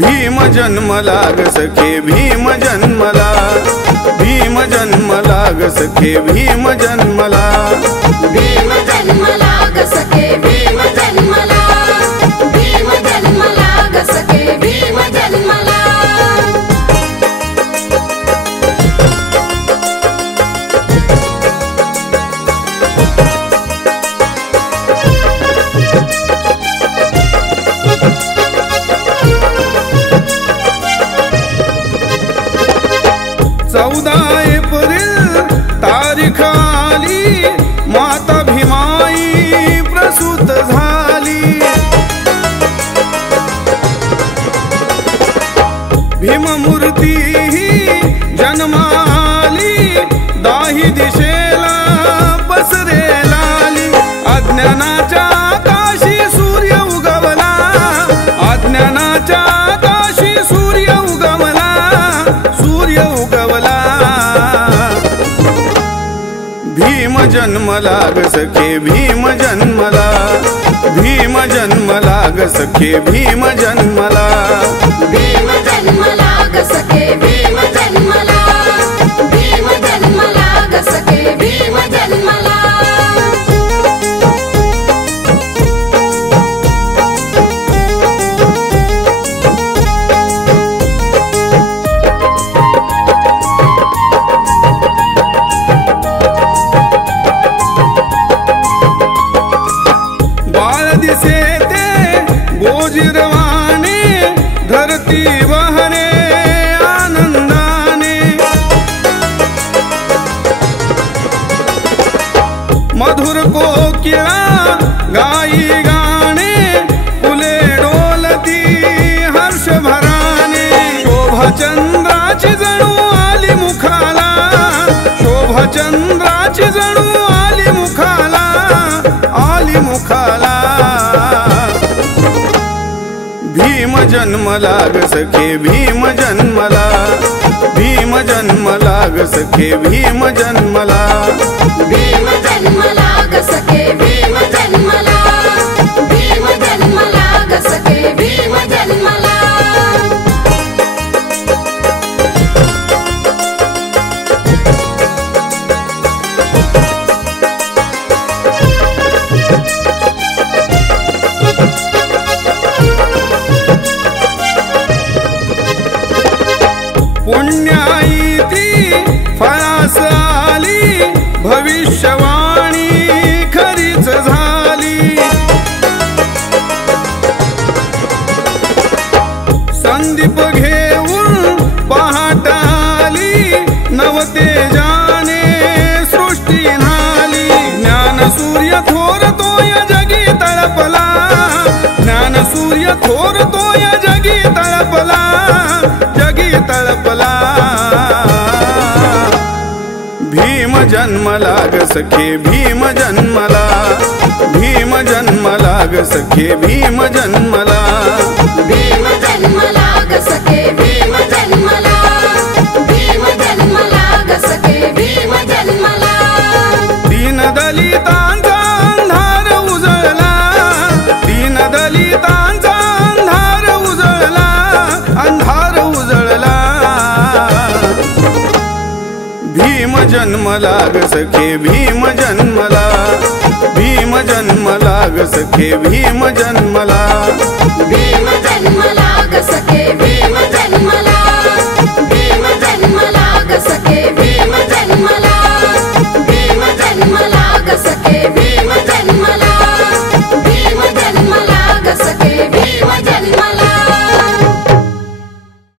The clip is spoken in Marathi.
भीम जन्मला ग सखे भीम जन्मला, भीम जन्मला ग सखे भीम जन्मला, भीम जन्मला ग सखे भीम जन्मला, भीम जन्मला ग सखे भीम जन्मला। तारीख आली माता भीमाई प्रसूत झाली, भीममूर्ती जन्माली दाही दिशेला पसरे लाली। अज्ञानाच्या आकाशी सूर्य उगवला, अज्ञानाच्या आकाशी सूर्य उगवला, सूर्य उगवला। भीम जन्मला ग सखे भीम जन्मला, भीम जन्मला ग सखे भीम जन्मला, भीम जन्मला ग सखे भीम जन्मला, भीम जन्मला ग सखे भीम जन्मला। गोजिरवाने धरती बहरे आनंदाने, मधुर कोकिळा गाई गाणे, फुले डोलती हर्ष भराने। शोभा चंद्राची जणू आली मुखाला, शोभा चंद्राची जणू आली मुखाला, आली मुखाला। भीम जन्मला ग सखे भीम जन्मला, भीम जन्मला ग सखे भीम जन्मला, भीम जन्मला ग सखे भीम जन्मला, भीम जन्मला ग सखे भीम जन्मला। पुण्याई ती फळास आली, भविष्यवाणी खरीच झाली। संदीप घेऊन पहाट आली, नवतेजाने सृष्टी न्हाली। ज्ञान सूर्य थोरतोय जगी तळपला, ज्ञान सूर्य थोरतोय जगी तळपला, जगी तळपला। भीम जन्मला ग सखे भीम जन्मला, भीम जन्मला ग सखे भीम जन्मला, भीम जन्मला ग सखे भीम जन्मला, भीम जन्मला ग सखे भीम जन्मला। दीन दलितांचा अंधार उजळला, दीन दलितांचा अंधार उजळला, अंधार उजळला। भीम जन्मला ग सखे भीम जन्मला, भीम जन्मला ग सखे भीम जन्मला, भीम